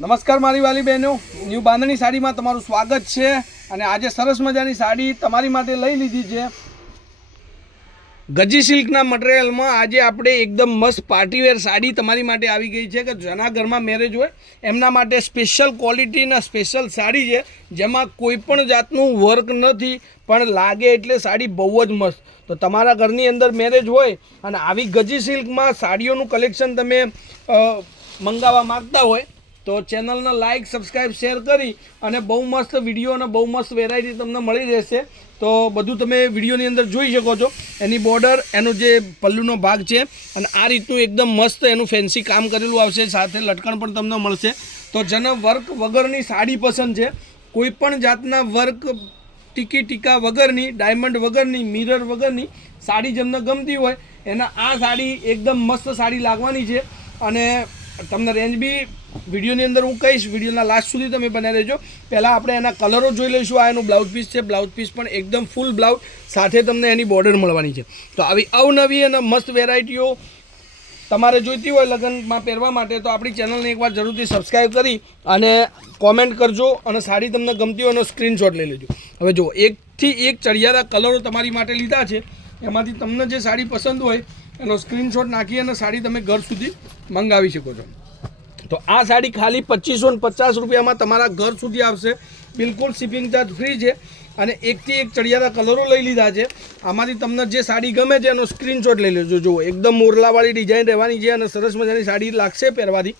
નમસ્કાર મારી વાલી બહેનો, ન્યૂ બાંધણી સાડીમાં તમારું સ્વાગત છે. અને આજે સરસ મજાની સાડી તમારી માટે લઈ લીધી છે. ગજી સિલ્કના મટીરિયલમાં આજે આપણે એકદમ મસ્ત પાર્ટીવેર સાડી તમારી માટે આવી ગઈ છે કે જેના ઘરમાં મેરેજ હોય એમના માટે સ્પેશિયલ ક્વોલિટીના સ્પેશિયલ સાડી છે, જેમાં કોઈ પણ જાતનું વર્ક નથી, પણ લાગે એટલે સાડી બહુ જ મસ્ત. તો તમારા ઘરની અંદર મેરેજ હોય અને આવી ગજી સિલ્કમાં સાડીઓનું કલેક્શન તમે મંગાવવા માગતા હોય તો ચેનલને લાઇક, સબસ્ક્રાઈબ, શેર કરી અને બહુ મસ્ત વિડીયો અને બહુ મસ્ત વેરાયટી તમને મળી રહેશે. તો બધું તમે વિડીયોની અંદર જોઈ શકો છો. એની બોર્ડર, એનો જે પલ્લુનો ભાગ છે અને આ રીતનું એકદમ મસ્ત એનું ફેન્સી કામ કરેલું આવશે, સાથે લટકણ પણ તમને મળશે. તો જેને વર્ક વગરની સાડી પસંદ છે, કોઈ પણ જાતના વર્ક ટીકા વગરની, ડાયમંડ વગરની, મિરર વગરની સાડી જેમને ગમતી હોય એના આ સાડી એકદમ મસ્ત સાડી લાગવાની છે. અને તમને રેન્જ બી વિડીયોની અંદર હું કહીશ, વિડીયોના લાસ્ટ સુધી તમે બને રહેજો. પહેલાં આપણે એના કલરો જોઈ લઈશું. આ એનું બ્લાઉઝ પીસ છે. બ્લાઉઝ પીસ પણ એકદમ ફૂલ બ્લાઉઝ સાથે તમને એની બોર્ડર મળવાની છે. તો આવી અવનવી અને મસ્ત વેરાયટીઓ તમારે જોઈતી હોય લગ્નમાં પહેરવા માટે તો આપણી ચેનલને એકવાર જરૂરથી સબસ્ક્રાઈબ કરી અને કોમેન્ટ કરજો. અને સાડી તમને ગમતી હોય એનો સ્ક્રીનશોટ લઈ લેજો. હવે જુઓ, એકથી એક ચડિયાતા કલરો તમારી માટે લીધા છે. એમાંથી તમને જે સાડી પસંદ હોય એનો સ્ક્રીનશોટ નાખી અને સાડી તમે ઘર સુધી મંગાવી શકો છો. તો આ સાડી ખાલી 2550 રૂપિયામાં તમારા ઘર સુધી આવશે. બિલકુલ શિપિંગ ચાર્જ ફ્રી છે. અને એકથી એક ચડિયાતા કલરો લઈ લીધા છે. આમાંથી તમને જે સાડી ગમે છે એનો સ્ક્રીનશોટ લઈ લેજો. જુઓ, એકદમ મોરલાવાળી ડિઝાઇન રહેવાની છે અને સરસ મજાની સાડી લાગશે પહેરવાથી.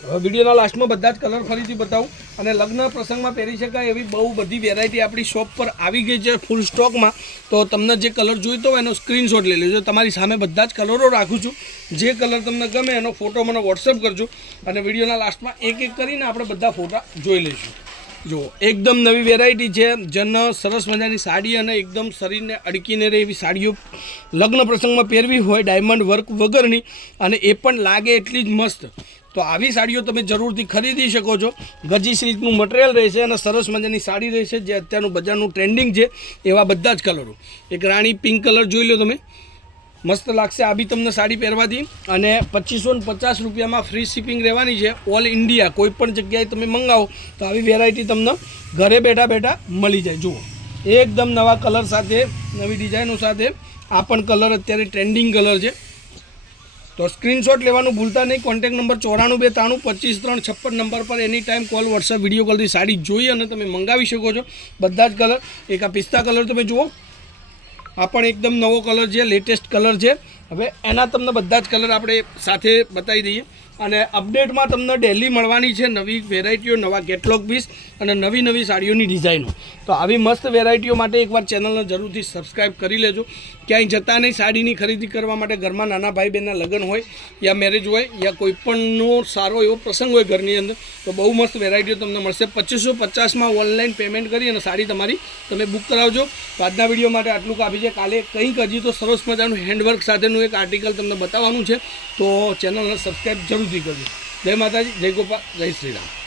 હવે વિડીયોના લાસ્ટમાં બધા જ કલર ફરીથી બતાવું. અને લગ્ન પ્રસંગમાં પહેરી શકાય એવી બહુ બધી વેરાયટી આપણી શોપ પર આવી ગઈ છે ફૂલ સ્ટોકમાં. તો તમને જે કલર જોઈતો હોય એનો સ્ક્રીનશોટ લઈ લેજો. તમારી સામે બધા જ કલરો રાખું છું. જે કલર તમને ગમે એનો ફોટો મને વોટ્સઅપ કરજો અને વિડીયોના લાસ્ટમાં એક એક કરીને આપણે બધા ફોટા જોઈ લઈશું. જુઓ, એકદમ નવી વેરાયટી છે. જેને સરસ મજાની સાડી અને એકદમ શરીરને અડકીને રહે એવી સાડીઓ લગ્ન પ્રસંગમાં પહેરવી હોય, ડાયમંડ વર્ક વગરની, અને એ પણ લાગે એટલી જ મસ્ત. તો આવી સાડીઓ તમે જરૂરથી ખરીદી શકો છો. ગજી સિલ્કનું મટીરિયલ રહેશે અને સરસ મજાની સાડી રહેશે. જે અત્યારનું બજારનું ટ્રેન્ડિંગ છે એવા બધા જ કલરો. એક રાણી પિંક કલર જોઈ લો તમે, મસ્ત લાગશે આ બી તમને સાડી પહેરવાથી. અને 2550 રૂપિયામાં ફ્રી શિપિંગ રહેવાની છે. ઓલ ઇન્ડિયા કોઈ પણ જગ્યાએ તમે મંગાવો તો આવી વેરાયટી તમને ઘરે બેઠા બેઠા મળી જાય. જુઓ, એકદમ નવા કલર સાથે, નવી ડિઝાઇનો સાથે. આ પણ કલર અત્યારે ટ્રેન્ડિંગ કલર છે. તો સ્ક્રીનશોટ લેવાનું ભૂલતા નહીં. કોન્ટેક્ટ નંબર 9423255356 નંબર પર any time call, WhatsApp, video કોલથી સાડી જોઈ અને તમે મંગાવી શકો છો. બધા જ કલર. એક આ પિસ્તા કલર તમે જુઓ, આ પણ એકદમ નવો કલર છે, લેટેસ્ટ કલર છે. હવે એના તમને બધા જ કલર આપણે સાથે બતાવી દઈએ. અને અપડેટમાં તમને ડેલી મળવાની છે નવી વેરાયટીઓ, નવા કેટલોગ પીસ અને નવી નવી સાડીઓની ડિઝાઇનો. તો આવી મસ્ત વેરાયટીઓ માટે એકવાર ચેનલને જરૂરથી સબસ્ક્રાઈબ કરી લેજો. ક્યાંય જતા નહીં સાડીની ખરીદી કરવા માટે. ઘરમાં નાના ભાઈ બહેનના લગ્ન હોય યા મેરેજ હોય યા કોઈ પણનો સારો એવો પ્રસંગ હોય ઘરની અંદર, તો બહુ મસ્ત વેરાયટીઓ તમને મળશે. 2550માં ઓનલાઈન પેમેન્ટ કરી અને સાડી તમારી તમે બુક કરાવજો. તો આજના વિડીયો માટે આટલું કાફી છે. કાલે કંઈક હજી તો સરસ મજાનું હેન્ડવર્ક સાથેનું એક આર્ટિકલ તમને બતાવવાનું છે. તો ચેનલને સબસ્ક્રાઈબ જરૂરથી કરજો. જય માતાજી, જય ગોપાલ, જય શ્રી રામ.